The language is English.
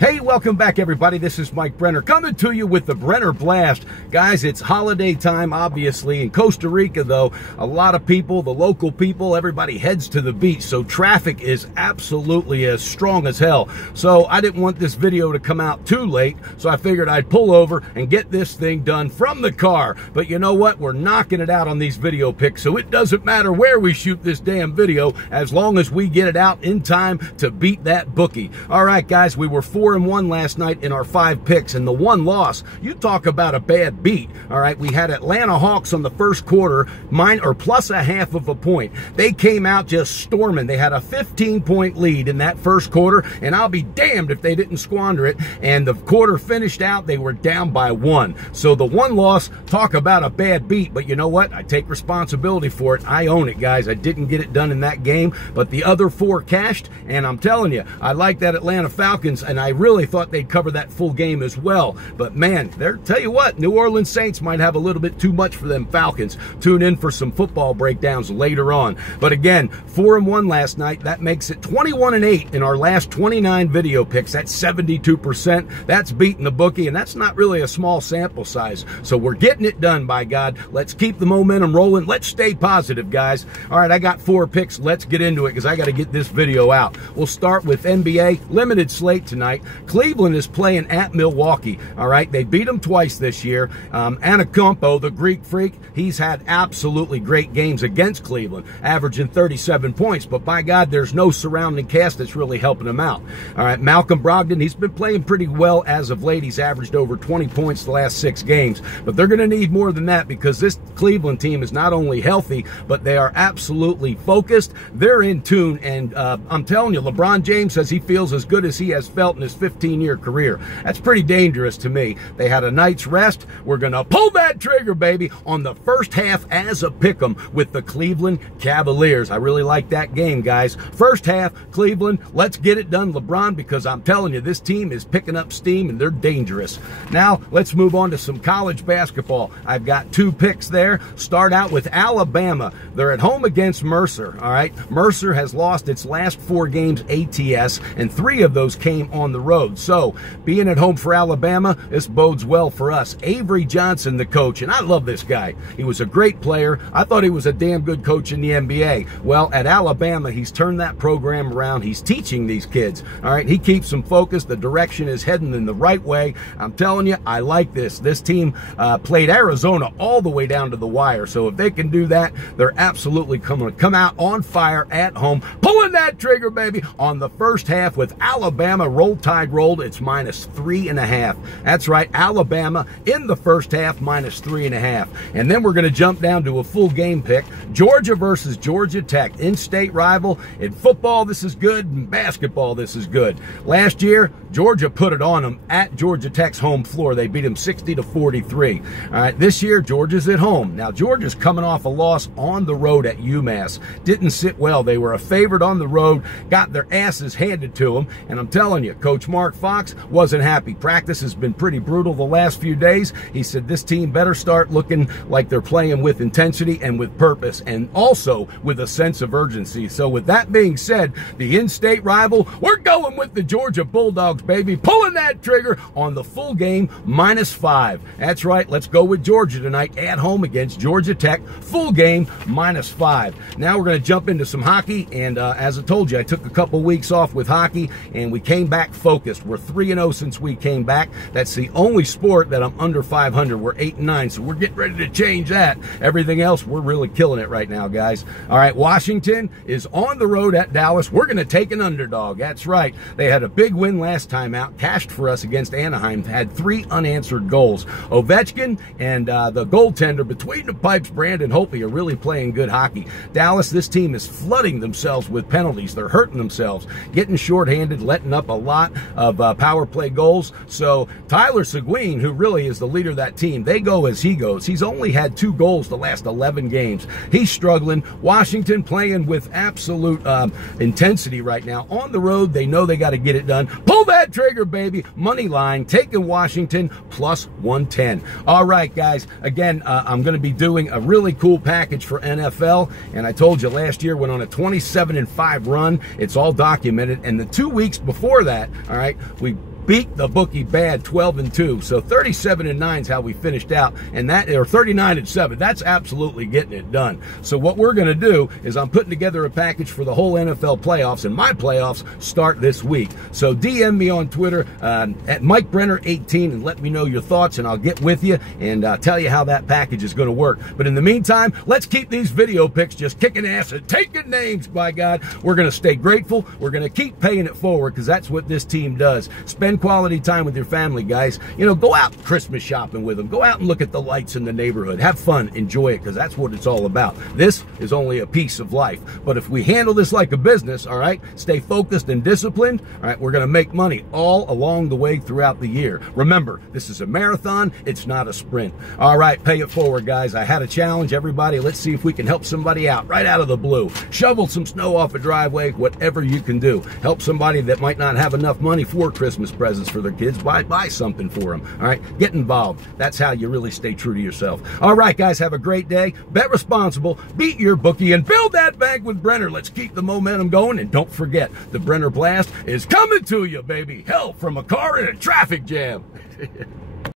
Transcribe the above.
Hey, welcome back, everybody. This is Mike Brenner coming to you with the Brenner Blast. Guys, it's holiday time, obviously. In Costa Rica, though, a lot of people, the local people, everybody heads to the beach. So traffic is absolutely as strong as hell. So I didn't want this video to come out too late. So I figured I'd pull over and get this thing done from the car. But you know what? We're knocking it out on these video picks. So it doesn't matter where we shoot this damn video as long as we get it out in time to beat that bookie. All right, guys, we were 4-1 last night in our 5 picks, and the one loss, you talk about a bad beat. All right, we had Atlanta Hawks on the first quarter, plus a half of a point. They came out just storming. They had a 15-point lead in that first quarter, and I'll be damned if they didn't squander it. And the quarter finished out, they were down by 1. So the one loss, talk about a bad beat. But you know what? I take responsibility for it. I own it, guys. I didn't get it done in that game, but the other 4 cashed, and I'm telling you, I like that Atlanta Falcons, and I really thought they'd cover that full game as well. But man, tell you what, New Orleans Saints might have a little bit too much for them Falcons. Tune in for some football breakdowns later on. But again, 4-1 last night. That makes it 21-8 in our last 29 video picks. That's 72%. That's beating the bookie, and that's not really a small sample size. So we're getting it done, by God. Let's keep the momentum rolling. Let's stay positive, guys. All right, I got 4 picks. Let's get into it because I got to get this video out. We'll start with NBA. Limited slate tonight. Cleveland is playing at Milwaukee. All right, they beat them twice this year. Ncaab, the Greek freak, he's had absolutely great games against Cleveland, averaging 37 points. But by God, there's no surrounding cast that's really helping him out. All right, Malcolm Brogdon, he's been playing pretty well as of late. He's averaged over 20 points the last 6 games. But they're going to need more than that because this Cleveland team is not only healthy, but they are absolutely focused. They're in tune, and I'm telling you, LeBron James says he feels as good as he has felt in his 15-year career. That's pretty dangerous to me. They had a night's rest. We're going to pull that trigger, baby, on the first half as a pick'em with the Cleveland Cavaliers. I really like that game, guys. First half, Cleveland, let's get it done, LeBron, because I'm telling you, this team is picking up steam and they're dangerous. Now, let's move on to some college basketball. I've got 2 picks there. Start out with Alabama. They're at home against Mercer, all right? Mercer has lost its last 4 games ATS, and 3 of those came on the road. So, being at home for Alabama, this bodes well for us. Avery Johnson, the coach, and I love this guy. He was a great player. I thought he was a damn good coach in the NBA. Well, at Alabama, he's turned that program around. He's teaching these kids. All right, he keeps them focused. The direction is heading in the right way. I'm telling you, I like this. This team played Arizona all the way down to the wire. So if they can do that, they're absolutely going to come out on fire at home, pulling that trigger, baby, on the first half with Alabama. Roll Tide rolled. It's -3.5. That's right, Alabama in the first half, -3.5. And then we're going to jump down to a full game pick. Georgia versus Georgia Tech. In-state rival. In football, this is good. In basketball, this is good. Last year, Georgia put it on them at Georgia Tech's home floor. They beat them 60-43. All right, this year, Georgia's at home. Now, Georgia's coming off a loss on the road at UMass. Didn't sit well. They were a favorite on the road, got their asses handed to them, and I'm telling you, Coach Mark Fox wasn't happy. Practice has been pretty brutal the last few days. He said this team better start looking like they're playing with intensity and with purpose, and also with a sense of urgency. So with that being said, the in-state rival, we're going with the Georgia Bulldogs, baby, pulling that trigger on the full game, -5. That's right, let's go with Georgia tonight at home against Georgia Tech, full game, -5. Now we're going to jump into some hockey, and as I told you, I took a couple weeks off with hockey, and we came back focused. We're 3-0 since we came back. That's the only sport that I'm under 500. We're 8-9, so we're getting ready to change that. Everything else, we're really killing it right now, guys. All right, Washington is on the road at Dallas. We're going to take an underdog. That's right. They had a big win last time out, cashed for us against Anaheim, had 3 unanswered goals. Ovechkin and the goaltender between the pipes, Brandon Holtby, are really playing good hockey. Dallas, this team is flooding themselves with penalties. They're hurting themselves, getting shorthanded, letting up a lot of power play goals. So Tyler Seguin, who really is the leader of that team, they go as he goes. He's only had 2 goals the last 11 games. He's struggling. Washington playing with absolute intensity right now. On the road, they know they got to get it done. Pull that trigger, baby. Money line, taking Washington +110. All right, guys. Again, I'm going to be doing a really cool package for NFL, and I told you last year went on a 27-5 run. It's all documented, and the 2 weeks before that, all right, we beat the bookie bad 12-2. So 37-9 is how we finished out, and that, or 39-7. That's absolutely getting it done. So what we're going to do is I'm putting together a package for the whole NFL playoffs, and my playoffs start this week. So DM me on Twitter at Mike Brenner 18 and let me know your thoughts, and I'll get with you and tell you how that package is going to work. But in the meantime, let's keep these video picks just kicking ass and taking names, by God. We're going to stay grateful. We're going to keep paying it forward, because that's what this team does. Spend quality time with your family, guys. You know, go out Christmas shopping with them. Go out and look at the lights in the neighborhood. Have fun. Enjoy it, because that's what it's all about. This is only a piece of life. But if we handle this like a business, all right, stay focused and disciplined, all right, we're going to make money all along the way throughout the year. Remember, this is a marathon. It's not a sprint. All right, pay it forward, guys. I had a challenge. Everybody, let's see if we can help somebody out right out of the blue. Shovel some snow off a driveway, whatever you can do. Help somebody that might not have enough money for Christmas presents for their kids. Buy something for them. All right, get involved. That's how you really stay true to yourself. All right, guys, have a great day. Bet responsible, beat your bookie, and build that bank with Brenner. Let's keep the momentum going, and don't forget, the Brenner Blast is coming to you, baby. Hell, from a car in a traffic jam.